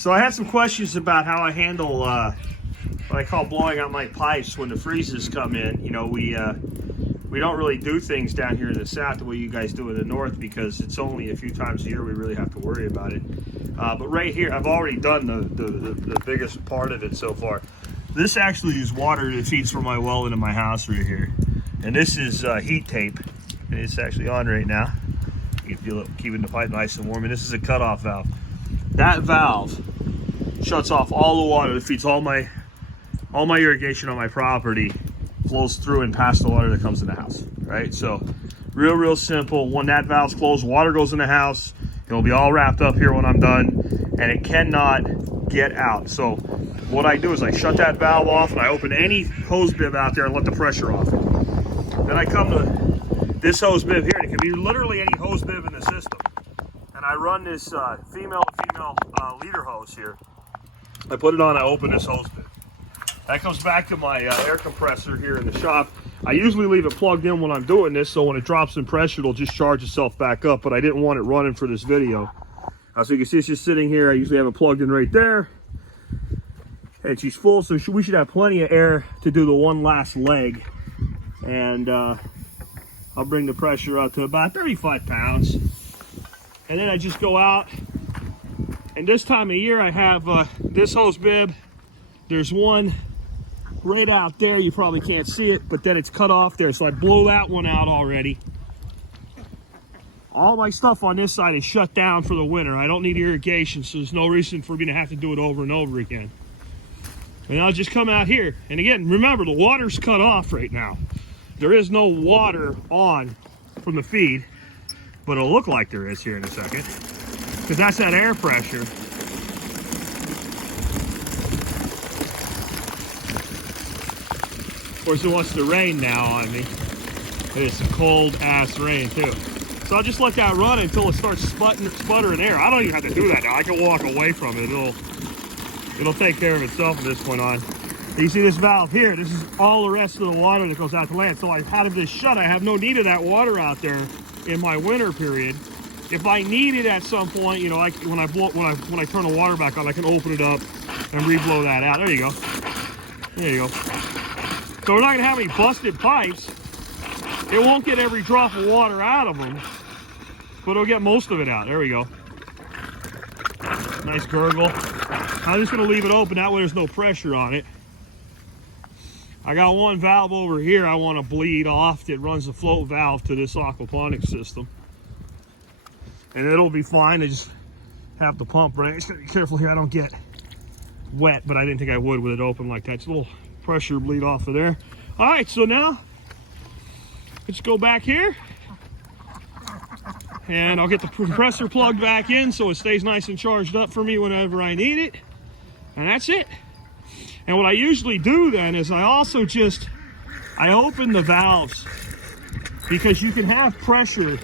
So I had some questions about how I handle what I call blowing out my pipes when the freezes come in. You know, we don't really do things down here in the south the way you guys do in the north, because it's only a few times a year we really have to worry about it. But right here, I've already done the biggest part of it so far. This actually is water that feeds from my well into my house right here. And this is heat tape. And it's actually on right now. You can feel it keeping the pipe nice and warm. And this is a cutoff valve. That valve shuts off all the water that feeds all my irrigation on my property, flows through and past the water that comes in the house, right? So real simple. When that valve's closed, water goes in the house. It'll be all wrapped up here when I'm done, and it cannot get out. So what I do is I shut that valve off and I open any hose bib out there and let the pressure off it. Then I come to this hose bib here, and it can be literally any hose bib in the system. And I run this female leader hose here. I put it on, I open this hose bib. That comes back to my air compressor here in the shop. I usually leave it plugged in when I'm doing this, so when it drops in pressure, it'll just charge itself back up, but I didn't want it running for this video. So you can see it's just sitting here. I usually have it plugged in right there. And she's full, so we should have plenty of air to do the one last leg. And I'll bring the pressure up to about 35 pounds. And then I just go out, and this time of year I have this hose bib. There's one right out there, you probably can't see it, but then it's cut off there, so I blow that one out already. All my stuff on this side is shut down for the winter. I don't need irrigation, so there's no reason for me to have to do it over and over again. And I'll just come out here, and again, remember, the water's cut off right now. There is no water on from the feed, but it'll look like there is here in a second, because that's that air pressure. Of course, it wants to rain now on me. It's a cold ass rain too. So I'll just let that run until it starts sputtering air. I don't even have to do that now. I can walk away from it. It'll take care of itself from this point on. You see this valve here? This is all the rest of the water that goes out to land. So I've had this shut. I have no need of that water out there in my winter period. If I need it at some point, you know, when I turn the water back on, I can open it up and re-blow that out. There you go. There you go. So we're not gonna have any busted pipes. It won't get every drop of water out of them, but it'll get most of it out. There we go. Nice gurgle. I'm just gonna leave it open, that way there's no pressure on it. I got one valve over here I want to bleed off that runs the float valve to this aquaponics system. And it'll be fine. I just have the pump right. Just gotta be careful here I don't get wet, but I didn't think I would with it open like that. It's a little pressure bleed off of there. All right, so now let's go back here, and I'll get the compressor plugged back in so it stays nice and charged up for me whenever I need it, and that's it. And what I usually do then is I open the valves, because you can have pressure,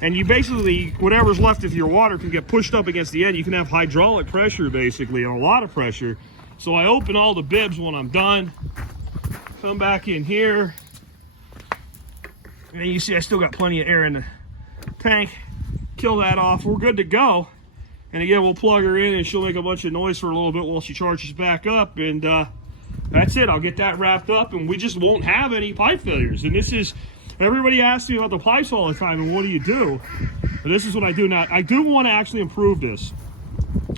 and you basically, whatever's left of your water can get pushed up against the end. You can have hydraulic pressure basically, and a lot of pressure. So I open all the bibs when I'm done, come back in here, and you see I still got plenty of air in the tank. Kill that off, we're good to go. And again, we'll plug her in and she'll make a bunch of noise for a little bit while she charges back up, and that's it. I'll get that wrapped up and we just won't have any pipe failures. And this is, everybody asks me about the pipes all the time and what do you do? But this is what I do now. I do want to actually improve this.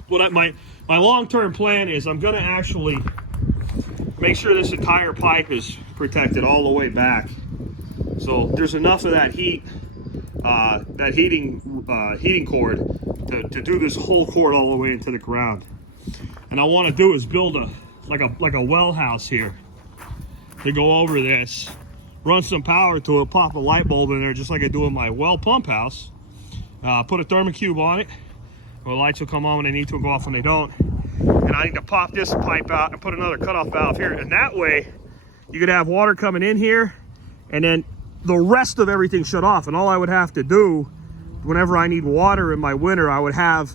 My long-term plan is I'm going to actually make sure this entire pipe is protected all the way back. So there's enough of that heat, that heating cord to do this whole cord all the way into the ground. And I want to do is build like a well house here to go over this, run some power to it, pop a light bulb in there just like I do in my well pump house, put a thermocube on it. The lights will come on when they need to, go off when they don't. And I need to pop this pipe out and put another cutoff valve here. And that way, you could have water coming in here, and then the rest of everything shut off. And all I would have to do, whenever I need water in my winter, I would have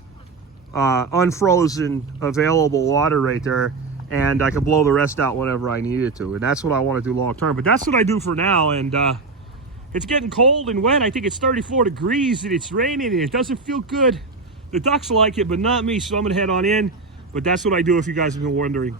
unfrozen available water right there, and I could blow the rest out whenever I needed to. And that's what I want to do long term. But that's what I do for now. And it's getting cold and wet. I think it's 34 degrees and it's raining and it doesn't feel good The ducks like it, but not me, so I'm gonna head on in. But that's what I do if you guys have been wondering.